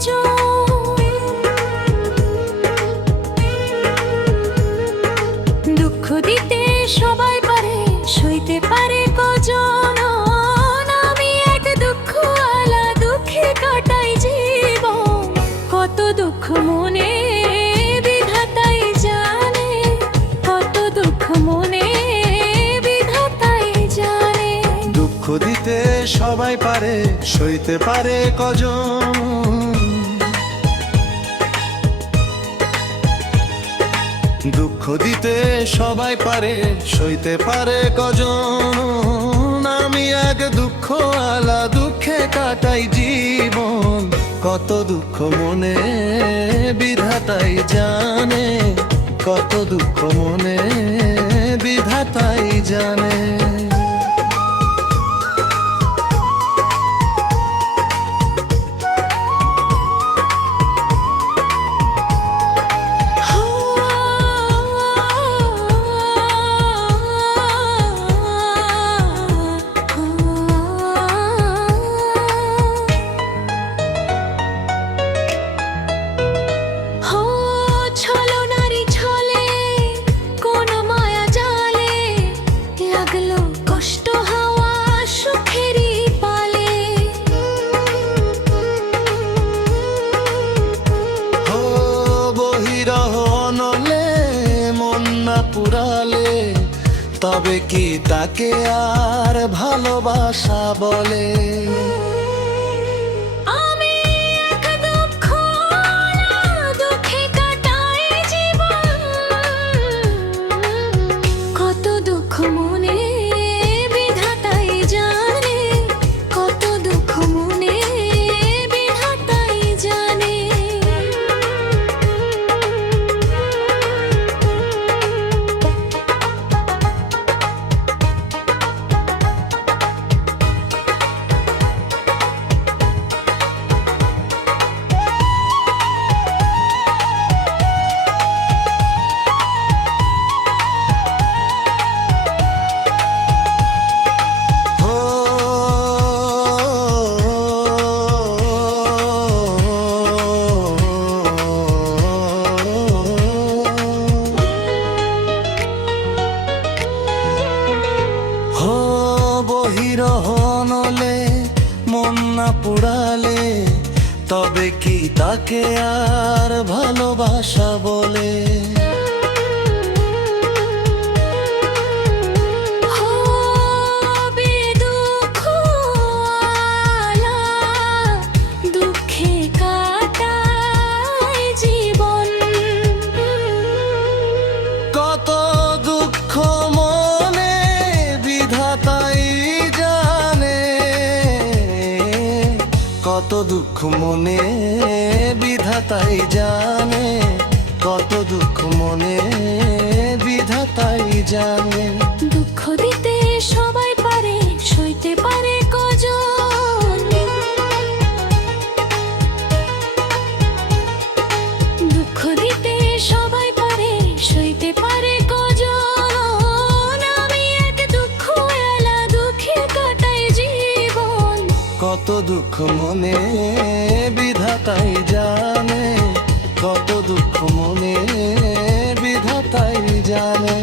কজন, দুঃখ দিতে সবাই পারে, সইতে পারে কজন। আমি এক দুঃখ আলা, দুঃখে কাটাই জীবন, কত দুঃখ মনে বিধাতাই জানে, কত দুঃখ মনে বিধাতাই জানে। দুঃখ দিতে সবাই পারে, সইতে পারে কজন। দুঃখ দিতে সবাই পারে, সইতে পারে কজন। আমি এক দুঃখ আলা, দুঃখে কাটাই জীবন, কত দুঃখ মনে বিধাতাই জানে, কত দুঃখ মনে বিধাতাই জানে। পুরালে তবে কি তাকে আর ভালোবাসা বলে? আমি এক দুঃখ আলা, দুঃখে কাটাই জীবন, কত দুঃখ মনে বিধাতাই জানে, কত দুঃখ মনে বিধাতাই জানে। বিরহনলে মন না পুড়ালে তবে কি তাকে আর ভালোবাসা বলে? কত দুঃখ মনে বিধাতাই জানে, কত দুঃখ মনে বিধাতাই জানে, কত দুঃখ মনে বিধাতাই জানে। দুঃখ দিতে সবাই পারে, সইতে পারে কজন, দুঃখ দিতে সবাই পারে, সইতে পারে কজন। আমি এক দুঃখ আলা, দুঃখে কাটাই জীবন, কত দুঃখ মনে বিধাতাই জানে, কত দুঃখ মনে বিধাতাই জানে।